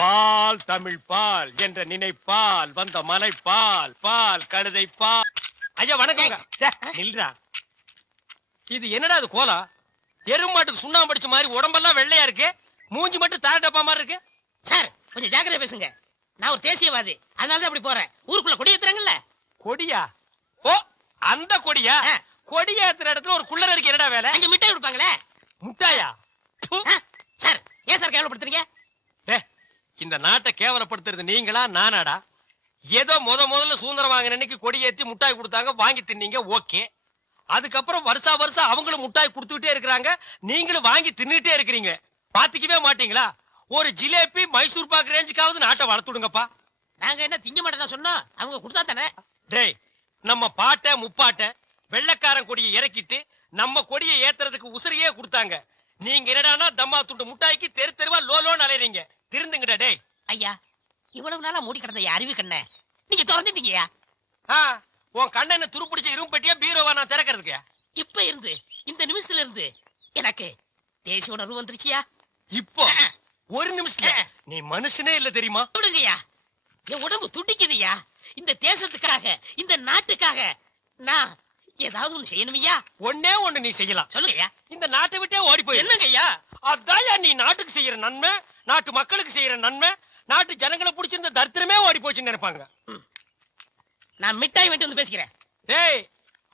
பால் தமிழ் பால் என்ற நினைப்பால் வந்த மலை பால் பால் கழுதை பால். ஐயா வணக்கம். நில்றா. இது என்னடா அது கோலா? எருமாட்டுக்கு சுண்ணாம்பு அடிச்ச மாதிரி உடம்பெல்லாம் வெள்ளையா இருக்கு, மூஞ்சி மட்டும் தார டப்பா மாதிரி இருக்கு. சார் கொஞ்சம் ஜாக்கிரதை பேசுங்க. நான் ஒரு தேசியவாதி, அதனாலதான் அப்படி போறேன். ஊருக்குள்ள கொடி ஏத்துறாங்கல்ல. கொடியா? ஓ அந்த கொடியா? கொடியா ஏத்துற இடத்துல ஒரு குள்ளர் இருக்கு, என்னடா வேலை? அங்க மிட்டாய் கொடுப்பாங்களே. முட்டாயா? சார் ஏன் சார் கேவலப்படுத்துறீங்க? இந்த நாட்டை கேவலப்படுத்துறது நீங்களா நானாடா? ஏதோ முதல்ல சுதந்திரம் வாங்கின அன்னைக்கு கொடி ஏத்தி முட்டாய் கொடுத்தாங்க, வாங்கி தின்னீங்க, ஓகே. அதுக்கப்புறம் வருஷம் அவங்களும் முட்டாய் கொடுத்துட்டே இருக்கிறாங்க, நீங்களும் வாங்கி தின்னுட்டே இருக்கிறீங்க. பாத்துக்கவே மாட்டீங்களா? ஒரு ஜிலேபி மைசூர் பாக்கு ரேஞ்சுக்காவது நாட்டை வளர்த்துடுங்கப்பா. நாங்க என்ன திங்க மாட்டேன் சொன்னோம், அவங்க கொடுத்தா தானே. டேய், நம்ம பாட்ட முப்பாட்ட வெள்ளைக்காரன் கொடியை இறக்கிட்டு நம்ம கொடியை ஏத்துறதுக்கு உசிரியே கொடுத்தாங்க. நீங்க என்னடானா தம்மா துண்டு முட்டாய்க்கு தெரு தெருவா லோலோன்னு அலையறீங்க. திருந்துங்கடா டேய். ஐயா இவ்வளவு நாளா மூடி கிடந்த அறிவு கண்ண நீங்க திறந்துட்டீங்கயா. உன் கண்ணனை துருப்பிடிச்ச இரும்பு பெட்டியா பீரோவா நான் திறக்கிறதுக்கு? இப்ப இருந்து இந்த நிமிஷத்துல இருந்து எனக்கு தேசிய உணர்வு வந்துருச்சியா. இப்போ ஒரு நிமிஷத்துல நீ மனுஷனே இல்ல தெரியுமா? விடுங்கய்யா, என் உடம்பு துடிக்குதுயா. இந்த தேசத்துக்காக, இந்த நாட்டுக்காக நான் ஏதாவது ஒண்ணு செய்யணுமையா. ஒன்னே ஒண்ணு நீ செய்யலாம். சொல்லுங்கய்யா. இந்த நாட்டை விட்டே ஓடி போய். என்னங்கய்யா? அதான் நீ நாட்டுக்கு செய்யற நன்மை, நாட்டு மக்களுக்கு செய்யற நன்மை, நாட்டு ஜனங்களை பிடிச்சிருந்த தரித்திரமே ஓடி போச்சுன்னு நினைப்பாங்க. நான் மிட்டாய் வேண்டி வந்து பேசிக்கிறேன். டேய்,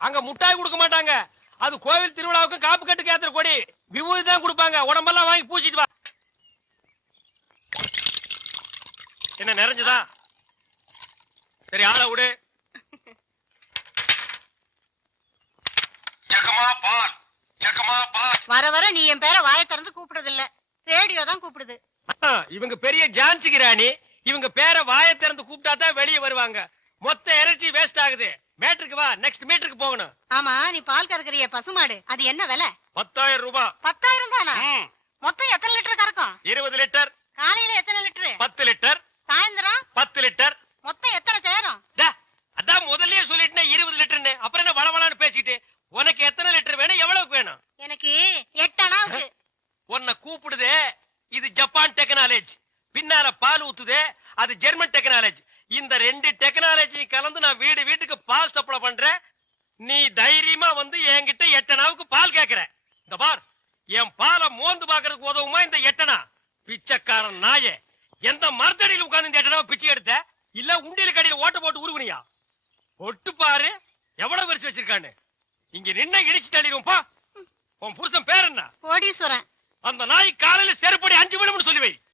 அங்க முட்டாய் கொடுக்க மாட்டாங்க. அது கோவில் திருவிழாவுக்கு காப்பு கட்டுக்கு ஏத்துற கொடி, விபூதி தான் கொடுப்பாங்க. உடம்பெல்லாம் வாங்கி பூச்சிட்டு வா. என்ன நிறைஞ்சுதா? சரி, ஆள விடு. வர வர நீ என் பேரை வாயை திறந்து கூப்பிடுறது இல்ல, ரேடியோ தான் கூப்பிடுது. இவங்க பெரிய ஜான்சி ராணி, இவங்க பேரை வாயை திறந்து கூப்பிட்டா தான் வெளியே வருவாங்க. மொத்த எனர்ஜி வேஸ்ட் ஆகுது. மேட்ருக்கு வா, நெக்ஸ்ட் மீட்டருக்கு போகணும். ஆமா, நீ பால் கறக்குறிய பசுமாடு, அது என்ன விலை? 10,000 ரூபாய். 10,000 தானா? மொத்தம் எத்தனை லிட்டர் கறக்கும்? 20 லிட்டர். காலையில எத்தனை லிட்டர்? 10 லிட்டர். சாயந்தரம் 10 லிட்டர். மொத்தம் எத்தனை சேரும்? அதான் முதல்லயே சொல்லிட்டேன் 20 லிட்டர்னு. அப்புறம் என்ன வளவளான்னு பேசிட்டு? உனக்கு எத்தனை லிட்டர் வேணும், எவ்வளவுக்கு வேணும்? எனக்கு 8 அணாவுக்கு. உன்னை கூப்பிடுதே, இது ஜப்பான் டெக்னாலஜி. பின்னால பால் ஊத்துதே, அது ஜெர்மன் டெக்னாலஜி. இந்த 2 டெக்னாலஜி கலந்து நான் வீட்டுக்கு பால் சப்ளை பண்றேன். நீ தைரியமா வந்து என்கிட்ட 8 அணாவுக்கு பால் கேக்குற. இந்த பார், என் பாலை மோந்து பாக்குறதுக்கு உதவுமா இந்த 8 அணா? பிச்சைக்காரன் நாயே, எந்த மரத்தடியில் உட்கார்ந்து இந்த 8 அணாவை பிச்சை எடுத்த? இல்ல உண்டியல கடையில ஓட்ட போட்டு உருவனியா? ஒட்டு பாரு எவ்வளவு வரிசை வச்சிருக்கான்னு. இங்க நின்ன இடிச்சு தள்ளிடுவோம். பா, உன் புருஷன் பேர் என்ன? கோடீஸ்வரன். அந்த நாய் காலையில செருப்படி 5 விழும்னு சொல்லி வை.